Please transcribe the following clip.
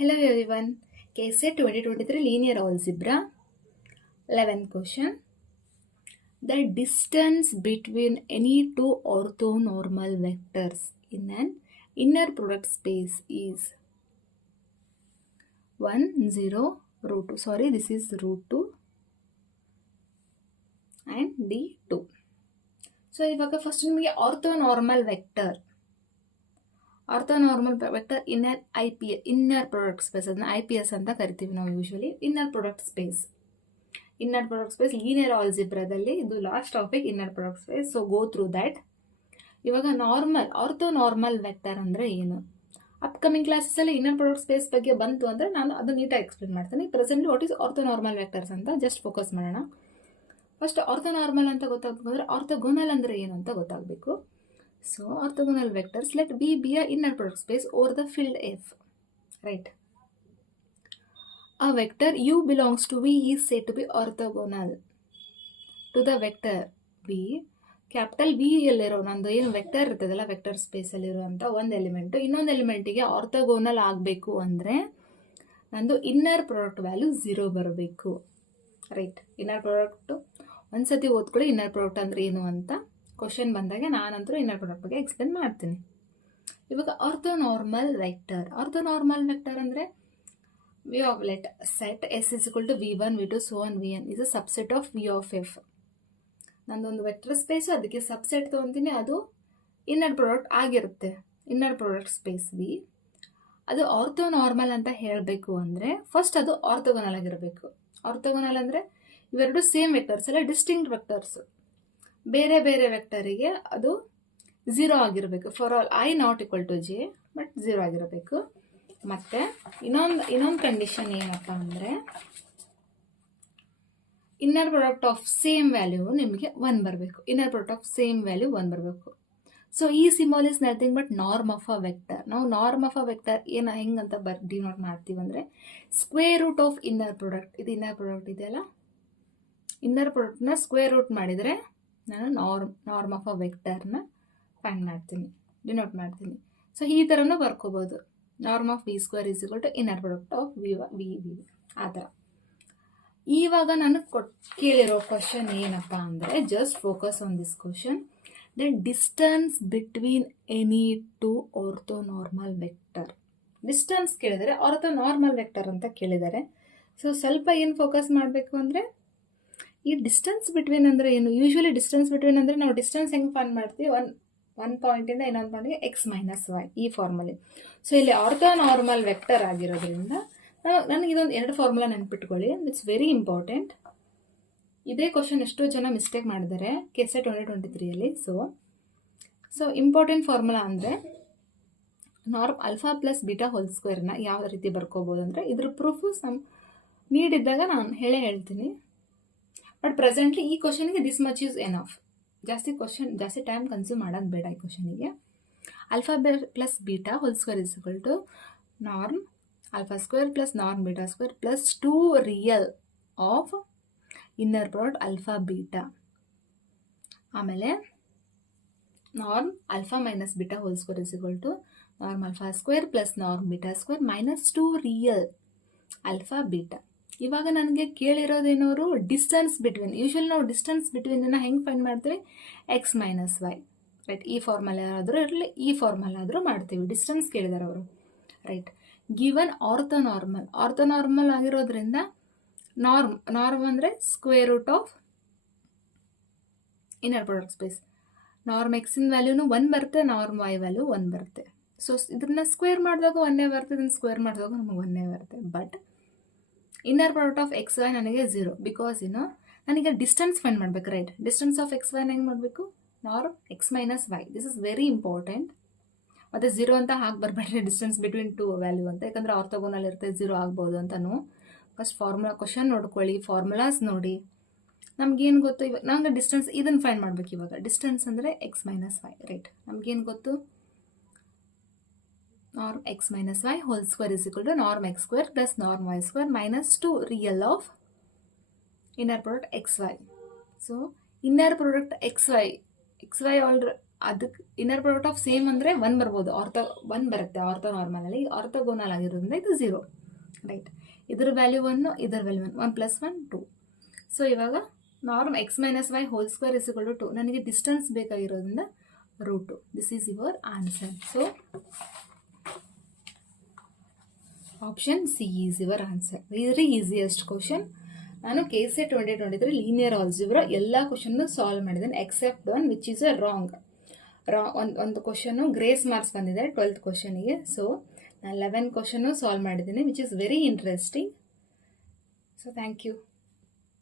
Hello everyone. KSET 2023 Linear Algebra 11th question. The distance between any two orthonormal vectors in an inner product space is 1, 0, root 2. Sorry, this is root 2 and D2. So, ಇವಾಗ first ನಿಮಗೆ orthonormal vector in inner product space, ಅದನ್ನ IPS ಅಂತ ಕರಿತೀವಿ ನಾವು usually. Inner product space linear ಆಲ್ಜಿಬ್ರಾದಲ್ಲಿ ಇದು last topic, inner product space. So go through that. ಇವಾಗ orthonormal vector ಅಂದ್ರೆ ಏನು? ಅಪ್ಕಮಿಂಗ್ ಕ್ಲಾಸಸ್ಸಲ್ಲಿ ಇನ್ನರ್ ಪ್ರಾಡಕ್ಟ್ ಸ್ಪೇಸ್ ಬಗ್ಗೆ ಬಂತು ಅಂದ್ರೆ ನಾನು ಅದು ನೀಟಾಗಿ ಎಕ್ಸ್ಪ್ಲೇನ್ ಮಾಡ್ತೀನಿ. Presently what is orthonormal vectors ಅಂತ ಜಸ್ಟ್ ಫೋಕಸ್ ಮಾಡೋಣ. ಫಸ್ಟ್ ಆರ್ಥೋನಾರ್ಮಲ್ ಅಂತ ಗೊತ್ತಾಗ್ಬೇಕಂದ್ರೆ ಆರ್ಥೋಗೋನಲ್ ಅಂದ್ರೆ ಏನು ಅಂತ ಗೊತ್ತಾಗಬೇಕು. So, orthogonal vectors, let V be a inner product space over the field F, right? A vector U belongs to V is said to be orthogonal to the vector V. Capital V ಎಲ್ಲಿರೋ ನಂದು ಏನು vector ಇರ್ತದಲ್ಲ, vector space ಅಲ್ಲಿರುವಂಥ ಒಂದು element ಇನ್ನೊಂದು ಎಲಿಮೆಂಟಿಗೆ orthogonal ಆಗಬೇಕು ಅಂದರೆ ನಂದು inner product value 0 ಬರಬೇಕು, ರೈಟ್? ಇನ್ನರ್ ಪ್ರಾಡಕ್ಟು ಒಂದ್ಸತಿ ಓದ್ಕೊಳ್ಳಿ, ಇನ್ನರ್ ಪ್ರಾಡಕ್ಟ್ ಅಂದ್ರೆ ಏನು ಅಂತ. ಕ್ವಶನ್ ಬಂದಾಗ ನಾನಂತರೂ ಇನ್ನರ್ ಪ್ರಾಡಕ್ಟ್ ಬಗ್ಗೆ ಎಕ್ಸ್ಪ್ಲೇನ್ ಮಾಡ್ತೀನಿ. ಇವಾಗ ಆರ್ಥೋನಾರ್ಮಲ್ ವೆಕ್ಟರ್ ಅಂದರೆ V of let set S is equal to V1, V2, so on Vn is a subset of V of F. ನಂದೊಂದು ವೆಕ್ಟರ್ ಸ್ಪೇಸ್, ಅದಕ್ಕೆ ಸಬ್ಸೆಟ್ ತೊಗೊತೀನಿ, ಅದು ಇನ್ನರ್ ಪ್ರಾಡಕ್ಟ್ ಆಗಿರುತ್ತೆ. ಇನ್ನರ್ ಪ್ರಾಡಕ್ಟ್ ಸ್ಪೇಸ್ V ಅದು orthonormal ಅಂತ ಹೇಳಬೇಕು ಅಂದರೆ first ಅದು orthogonal ಆಗಿರಬೇಕು. ಆರ್ಥೋಗೋನಲ್ ಅಂದರೆ ಇವೆರಡು ಸೇಮ್ ವೆಕ್ಟರ್ಸ್ ಅಲ್ಲ, ಡಿಸ್ಟಿಂಕ್ಟ್ ವೆಕ್ಟರ್ಸ್. ಬೇರೆ ಬೇರೆ ವೆಕ್ಟರಿಗೆ ಅದು 0 ಆಗಿರಬೇಕು. For all I not equal to J, but 0 ಆಗಿರಬೇಕು. ಮತ್ತೆ ಇನ್ನೊಂದು ಕಂಡೀಷನ್ ಏನಪ್ಪ ಅಂದರೆ inner product of same value ನಿಮಗೆ 1 ಬರಬೇಕು. Inner product of same value 1 ಬರಬೇಕು. ಸೊ ಈ symbol is nothing but norm of a vector. ನಾವು ನಾರ್ಮ್ ಆಫ್ ಅ ವೆಕ್ಟರ್ ಹೆಂಗಂತ ಡಿನೋಟ್ ಮಾಡ್ತೀವಿ ಅಂದರೆ square root of inner product. ಇದು ಇನ್ನರ್ ಪ್ರಾಡಕ್ಟ್ ಇದೆಯಲ್ಲ, ಇನ್ನರ್ ಪ್ರಾಡಕ್ಟ್ನ ಸ್ಕ್ವೇರ್ ರೂಟ್ ಮಾಡಿದರೆ ನಾನು ನಾರ್ಮ್ ಆಫ್ ಅ ವೆಕ್ಟರ್ನ ಫೈಂಡ್ ಮಾಡ್ತೀನಿ, ಡಿನೋಟ್ ಮಾಡ್ತೀನಿ. ಸೊ ಈ ಥರನೂ ಬರ್ಕೋಬೋದು. Norm of V² is equal to inner product of V ಆ ಥರ. ಇವಾಗ ನಾನು ಕೇಳಿರೋ ಕ್ವಶನ್ ಏನಪ್ಪ ಅಂದರೆ, just focus on this question. The distance between any two orthonormal vector. Distance ಕೇಳಿದರೆ ಆರ್ಥೋನಾರ್ಮಲ್ ವೆಕ್ಟರ್ ಅಂತ ಕೇಳಿದ್ದಾರೆ. ಸೊ ಸ್ವಲ್ಪ ಏನು ಫೋಕಸ್ ಮಾಡಬೇಕು ಅಂದರೆ ಈ ಡಿಸ್ಟೆನ್ಸ್ ಬಿಟ್ವೀನ್ ಅಂದರೆ ಏನು? ಯೂಶುವಲಿ ಡಿಸ್ಟೆನ್ಸ್ ಬಿಟ್ವೀನ್ ಅಂದರೆ ನಾವು ಡಿಸ್ಟೆನ್ಸ್ ಹೆಂಗೆ ಫೈಂಡ್ ಮಾಡ್ತೀವಿ, ಒನ್ ಪಾಯಿಂಟಿಂದ ಇನ್ನೊಂದು ಪಾಯಿಂಟ್ಗೆ X - Y ಈ ಫಾರ್ಮುಲೆ. ಸೊ ಇಲ್ಲಿ ಆರ್ಥೋನಾರ್ಮಲ್ ವೆಕ್ಟರ್ ಆಗಿರೋದ್ರಿಂದ ನನಗೆ ಇದೊಂದು 2 ಫಾರ್ಮುಲಾ ನೆನ್ಪಿಟ್ಕೊಳ್ಳಿ, ಇಟ್ಸ್ ವೆರಿ ಇಂಪಾರ್ಟೆಂಟ್. ಇದೇ ಕ್ವಶನ್ ಎಷ್ಟೋ ಜನ ಮಿಸ್ಟೇಕ್ ಮಾಡಿದ್ದಾರೆ KSET 2023 ಸೊ ಇಂಪಾರ್ಟೆಂಟ್ ಫಾರ್ಮುಲಾ ಅಂದರೆ norm alpha plus beta whole ಸ್ಕ್ವೇರ್ನ ಯಾವ ರೀತಿ ಬರ್ಕೋಬೋದು ಅಂದರೆ ಇದ್ರ ಪ್ರೂಫು ನೀಡಿದ್ದಾಗ ನಾನು ಹೇಳ್ತೀನಿ. ಬಟ್ ಪ್ರೆಸೆಂಟ್ಲಿ ಈ ಕ್ವಶನ್ಗೆ ದಿಸ್ ಮಚ್ ಈಸ್ ಎನಫ್. ಜಾಸ್ತಿ ಟೈಮ್ ಕನ್ಸ್ಯೂಮ್ ಮಾಡೋದು ಬೇಡ ಈ ಕ್ವಶನಿಗೆ. Alpha plus beta whole square is equal to norm alpha square plus norm beta square plus 2 real of inner product alpha beta. ಆಮೇಲೆ norm alpha minus beta whole square is equal to norm alpha square plus norm beta square minus 2 real alpha beta. ಇವಾಗ ನನಗೆ ಕೇಳಿರೋದೇನೋರು distance between. Usually ನಾವು distance between ಹೆಂಗೆ find ಮಾಡ್ತೀವಿ, X - Y, right? ಈ formula ಆದರೂ ಇರಲಿ, ಈ ಫಾರ್ಮಲ್ ಆದರೂ ಮಾಡ್ತೀವಿ. ಡಿಸ್ಟೆನ್ಸ್ ಕೇಳಿದಾರೆ ಅವರು, ರೈಟ್? ಗಿವನ್ ಆರ್ಥೋನಾರ್ಮಲ್ ಆಗಿರೋದ್ರಿಂದ ನಾರ್ಮ್ ಅಂದರೆ square root of inner product space. Norm ಎಕ್ಸಿನ ವ್ಯಾಲ್ಯೂನು 1 ಬರುತ್ತೆ, ನಾರ್ಮ್ Y ವ್ಯಾಲ್ಯೂ 1 ಬರುತ್ತೆ. ಸೊ ಇದನ್ನ ಸ್ಕ್ವೇರ್ ಮಾಡಿದಾಗ 1 ಬರುತ್ತೆ, ಇದನ್ನ ಸ್ಕ್ವೇರ್ ಮಾಡಿದಾಗ ನಮಗೆ 1 ಬರುತ್ತೆ. But inner product of XY ನನಗೆ 0, ಬಿಕಾಸ್ ನನಗೆ ಡಿಸ್ಟೆನ್ಸ್ ಫೈಂಡ್ ಮಾಡ್ಬೇಕು, ರೈಟ್? ಡಿಸ್ಟೆನ್ಸ್ ಆಫ್ XY ಹೆಂಗೆ ಮಾಡಬೇಕು? Norm X - Y. This is very important. ಮತ್ತು 0 ಅಂತ ಹಾಕಿ ಬರಬೇಡ್ರಿ ಡಿಸ್ಟೆನ್ಸ್ ಬಿಟ್ವೀನ್ 2 ವ್ಯಾಲ್ಯೂ ಅಂತ, ಯಾಕಂದರೆ ಆರ್ಥೋಗೋನಲ್ ಇರುತ್ತೆ, 0 ಆಗ್ಬೋದು ಅಂತನೂ. ಫಸ್ಟ್ ಕ್ವಶನ್ ನೋಡ್ಕೊಳ್ಳಿ, ಫಾರ್ಮುಲಾಸ್ ನೋಡಿ. ನಮ್ಗೇನು ಗೊತ್ತು ಇವಾಗ? ನಂಗೆ ಡಿಸ್ಟೆನ್ಸ್ ಇದನ್ನು ಫೈಂಡ್ ಮಾಡ್ಬೇಕು. ಇವಾಗ ಡಿಸ್ಟೆನ್ಸ್ ಅಂದರೆ X - Y, ರೈಟ್? ನಮಗೇನು ಗೊತ್ತು? norm X - Y whole square is equal to norm X square plus norm Y square minus 2 real of inner product XY. So inner product XY ಅದಕ್ಕೆ inner product of same ಅಂದರೆ 1 ಬರ್ಬೋದು, ortho 1 ಬರುತ್ತೆ ortho ನಾರ್ಮಲಲ್ಲಿ. Orthogonal ಆಗಿರೋದ್ರಿಂದ ಇದು 0, right. ಇದ್ರ value 1, ಇದರ value 1, 1 + 1 2. So ಇವಾಗ norm x - y whole square = 2. ನನಗೆ ಡಿಸ್ಟೆನ್ಸ್ ಬೇಕಾಗಿರೋದ್ರಿಂದ √2. This is your answer. So option C is your answer. Very easiest question. ನಾನು KCET 2023 ಲೀನಿಯರ್ ಆಲ್ಜಿಬ್ರಾ ಎಲ್ಲ ಕ್ವಶನ್ನು ಸಾಲ್ವ್ ಮಾಡಿದ್ದೇನೆ except one which is a wrong. ಒಂದು question grace marks ಬಂದಿದೆ 12th ಕ್ವಶನಿಗೆ. So ನಾನು 11 ಕ್ವಶನ್ನು ಸಾಲ್ವ್ ಮಾಡಿದ್ದೀನಿ which is very interesting. So thank you.